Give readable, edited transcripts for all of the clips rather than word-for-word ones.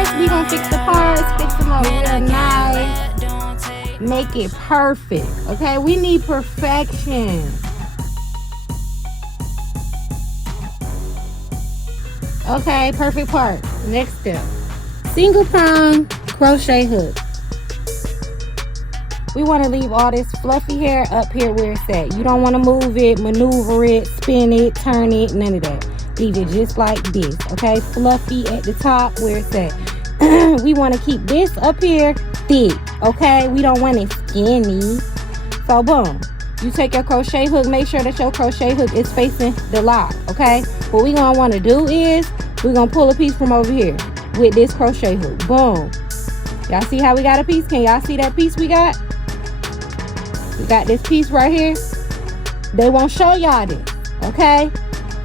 first we gonna fix the parts, fix them up real nice, make it perfect. Okay, we need perfection. Okay, perfect part. Next step, single prong crochet hook. We want to leave all this fluffy hair up here where it's at. You don't want to move it, maneuver it, spin it, turn it, none of that. Leave it just like this, okay? Fluffy at the top where it's at. We want to keep this up here thick, okay? We don't want it skinny. So boom, you take your crochet hook, make sure that your crochet hook is facing the lock, okay? What we gonna want to do is we're gonna pull a piece from over here with this crochet hook. Boom. Y'all see how we got a piece? Can y'all see that piece we got? We got this piece right here. They won't show y'all this, okay?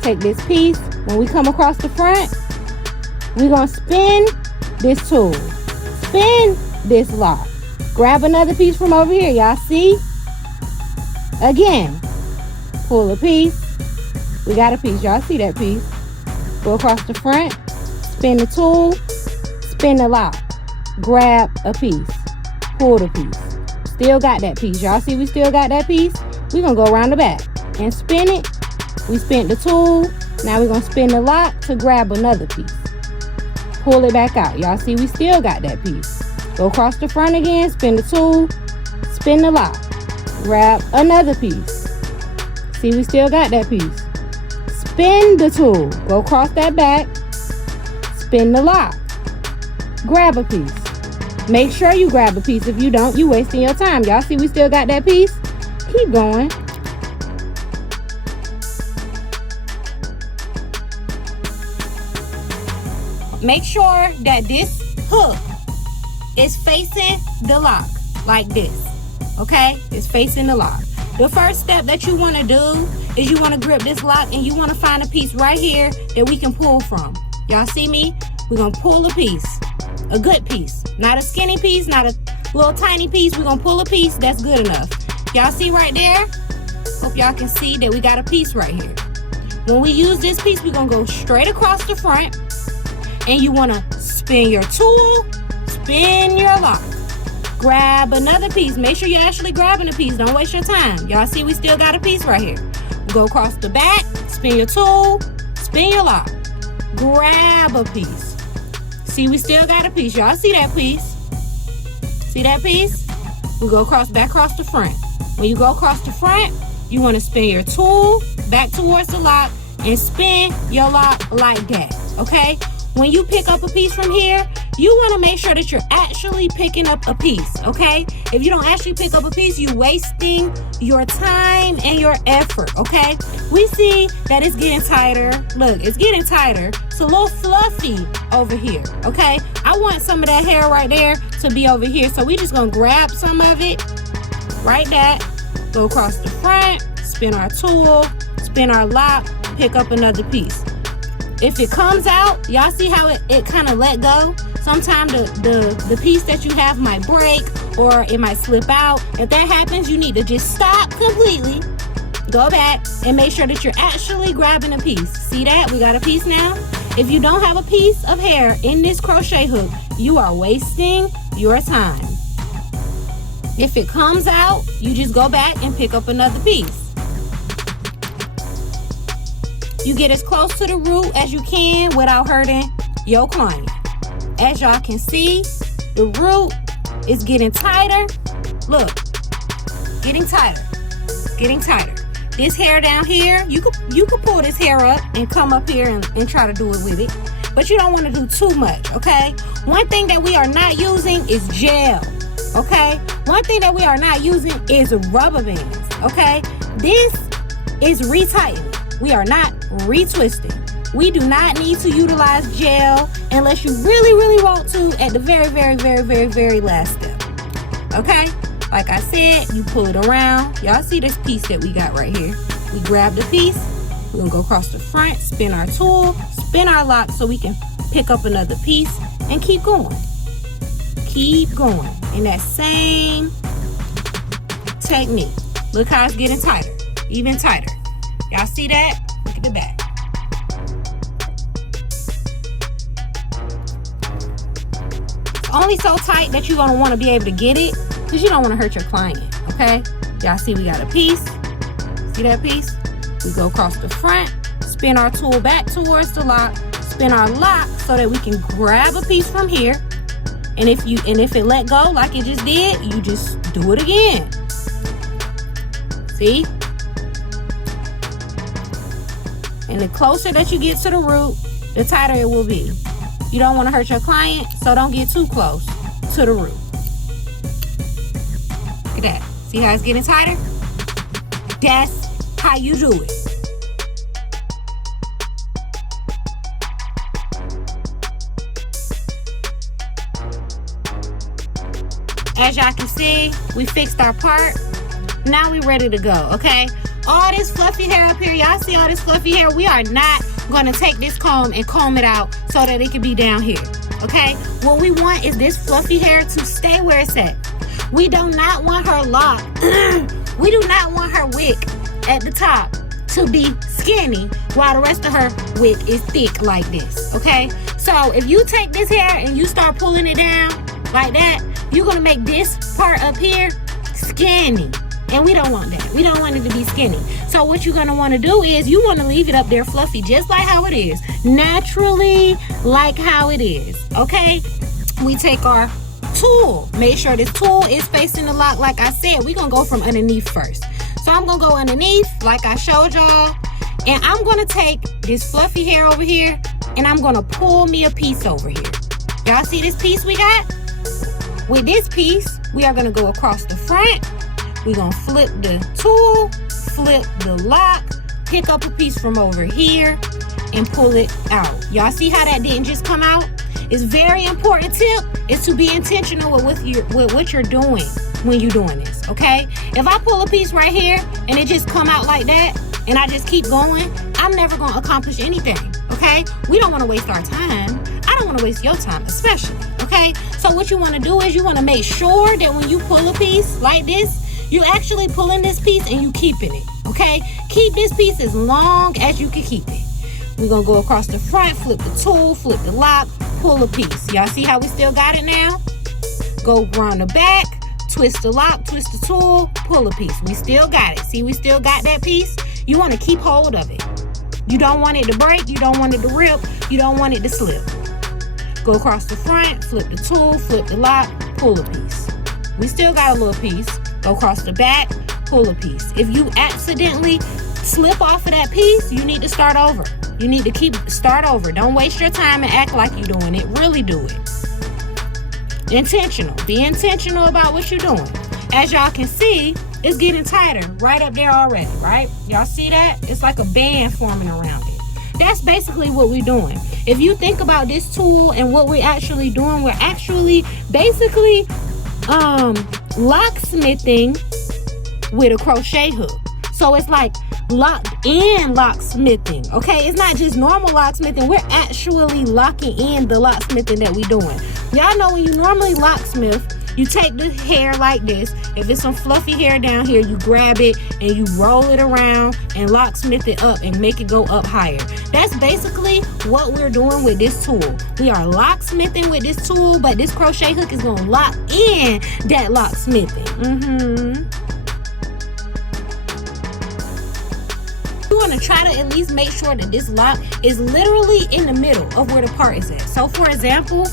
Take this piece. When we come across the front, we're gonna spin this tool, spin this lock, grab another piece from over here. Y'all see? Again, pull a piece. We got a piece. Y'all see that piece? Go across the front, spin the tool, spin the lock, grab a piece, pull the piece. Still got that piece. Y'all see we still got that piece? We're gonna go around the back and spin it. We spent the tool. Now we're gonna spin the lock to grab another piece. Pull it back out. Y'all see we still got that piece. Go across the front again, spin the tool, spin the lock, grab another piece. See, we still got that piece. Spin the tool, go across that back, spin the lock, grab a piece. Make sure you grab a piece. If you don't, you wasting your time. Y'all see we still got that piece? Keep going. Make sure that this hook is facing the lock like this, okay? It's facing the lock. The first step that you want to do is you want to grip this lock and you want to find a piece right here that we can pull from. Y'all see me? We're going to pull a piece, a good piece, not a skinny piece, not a little tiny piece. We're going to pull a piece that's good enough. Y'all see right there? Hope y'all can see that we got a piece right here. When we use this piece, we're going to go straight across the front. And you want to spin your tool, spin your lock, grab another piece. Make sure you're actually grabbing a piece. Don't waste your time. Y'all see we still got a piece right here. Go across the back, spin your tool, spin your lock, grab a piece. See, we still got a piece. Y'all see that piece? See that piece? We go back across the front. When you go across the front, you want to spin your tool back towards the lock and spin your lock like that, okay? When you pick up a piece from here, you want to make sure that you're actually picking up a piece, okay? If you don't actually pick up a piece, you're wasting your time and your effort, okay? We see that it's getting tighter. Look, it's getting tighter. It's a little fluffy over here, okay? I want some of that hair right there to be over here, so we just going to grab some of it, right that, go across the front, spin our tool, spin our lock, pick up another piece. If it comes out, y'all see how it kind of let go? Sometimes the piece that you have might break or it might slip out. If that happens, you need to just stop completely, go back, and make sure that you're actually grabbing a piece. See that? We got a piece now. If you don't have a piece of hair in this crochet hook, you are wasting your time. If it comes out, you just go back and pick up another piece. You get as close to the root as you can without hurting your client. As y'all can see, the root is getting tighter. Look, getting tighter, getting tighter. This hair down here, you could pull this hair up and come up here and try to do it with it. But you don't want to do too much, okay? One thing that we are not using is gel, okay? One thing that we are not using is rubber bands, okay? This is retightening. We are not retwisting. We do not need to utilize gel unless you really, really want to at the very, very, very, very, very last step. Okay? Like I said, you pull it around. Y'all see this piece that we got right here. We grab the piece. We're going to go across the front, spin our tool, spin our lock so we can pick up another piece and keep going. Keep going in that same technique. Look how it's getting tighter, even tighter. Y'all see that? Look at the back. only so tight that you're gonna want to be able to get it, because you don't want to hurt your client. Okay, y'all see we got a piece. See that piece? We go across the front, spin our tool back towards the lock, spin our lock so that we can grab a piece from here. And if it let go like it just did, you just do it again. See? And the closer that you get to the root, the tighter it will be. You don't want to hurt your client, so don't get too close to the root. Look at that. See how it's getting tighter? That's how you do it. As y'all can see, we fixed our part. Now we ready to go, okay? All this fluffy hair up here, y'all see all this fluffy hair? We are not gonna take this comb and comb it out so that it can be down here, okay? What we want is this fluffy hair to stay where it's at. We do not want her lock, we do not want her wick at the top to be skinny while the rest of her wick is thick like this, okay? So if you take this hair and you start pulling it down like that, you're gonna make this part up here skinny. And we don't want that. We don't want it to be skinny. So what you're gonna wanna do is you wanna leave it up there fluffy, just like how it is. Naturally, like how it is, okay? We take our tool. Make sure this tool is facing the lock like I said. We're gonna go from underneath first. So I'm gonna go underneath like I showed y'all. And I'm gonna take this fluffy hair over here and I'm gonna pull me a piece over here. Y'all see this piece we got? With this piece, we are gonna go across the front. We're gonna flip the tool, flip the lock, pick up a piece from over here, and pull it out. Y'all see how that didn't just come out? It's very important tip is to be intentional with what you're doing when you're doing this, okay? If I pull a piece right here and it just come out like that, and I just keep going, I'm never gonna accomplish anything, okay? We don't wanna waste our time. I don't wanna waste your time, especially, okay? So what you wanna do is you wanna make sure that when you pull a piece like this, you actually pulling this piece and you keeping it, okay? Keep this piece as long as you can keep it. We're gonna go across the front, flip the tool, flip the lock, pull a piece. Y'all see how we still got it now? Go around the back, twist the lock, twist the tool, pull a piece. We still got it. See, we still got that piece. You wanna keep hold of it. You don't want it to break, you don't want it to rip, you don't want it to slip. Go across the front, flip the tool, flip the lock, pull a piece. We still got a little piece. Go across the back, pull a piece. If you accidentally slip off of that piece, you need to start over. You need to start over. Don't waste your time and act like you're doing it. Really do it. Intentional. Be intentional about what you're doing. As y'all can see, it's getting tighter right up there already, right? Y'all see that? It's like a band forming around it. That's basically what we're doing. If you think about this tool and what we're actually doing, we're actually basically locksmithing with a crochet hook. So it's like locked in locksmithing, okay? It's not just normal locksmithing. We're actually locking in the locksmithing that we're doing. Y'all know when you normally locksmith, you take the hair like this. If it's some fluffy hair down here, you grab it and you roll it around and locksmith it up and make it go up higher. That's basically what we're doing with this tool. We are locksmithing with this tool, but this crochet hook is gonna lock in that locksmithing. You wanna try to at least make sure that this lock is literally in the middle of where the part is at. So for example,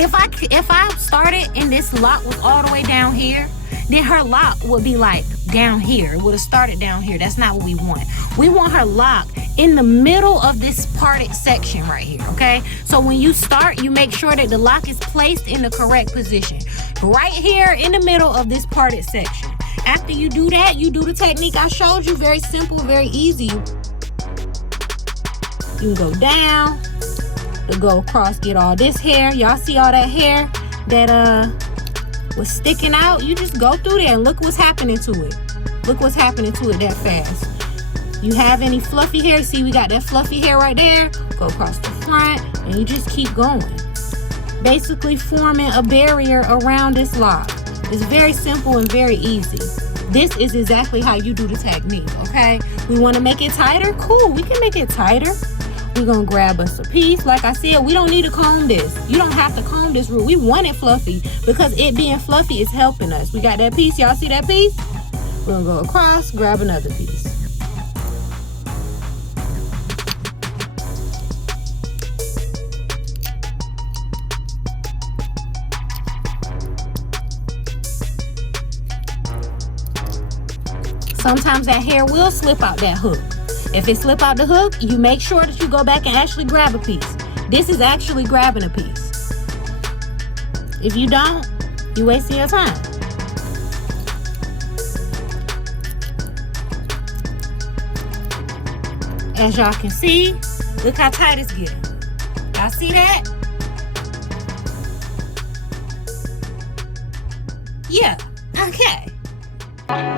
if I started and this lock was all the way down here, then her lock would be like down here. It would have started down here. That's not what we want. We want her lock in the middle of this parted section right here, okay? So when you start, you make sure that the lock is placed in the correct position. Right here in the middle of this parted section. After you do that, you do the technique I showed you. Very simple, very easy. You can go down, to go across, get all this hair. Y'all see all that hair that was sticking out? You just go through there and look what's happening to it. Look what's happening to it that fast. You have any fluffy hair? See, we got that fluffy hair right there. Go across the front and you just keep going. Basically forming a barrier around this lock. It's very simple and very easy. This is exactly how you do the technique, okay? We want to make it tighter? Cool, we can make it tighter. We're gonna grab us a piece. Like I said, we don't need to comb this. You don't have to comb this root. We want it fluffy because it being fluffy is helping us. We got that piece. Y'all see that piece? We're gonna go across, grab another piece. Sometimes that hair will slip out that hook. If it slip out the hook, you make sure that you go back and actually grab a piece. This is actually grabbing a piece. If you don't, you're wasting your time. As y'all can see, look how tight it's getting. Y'all see that? Yeah, okay.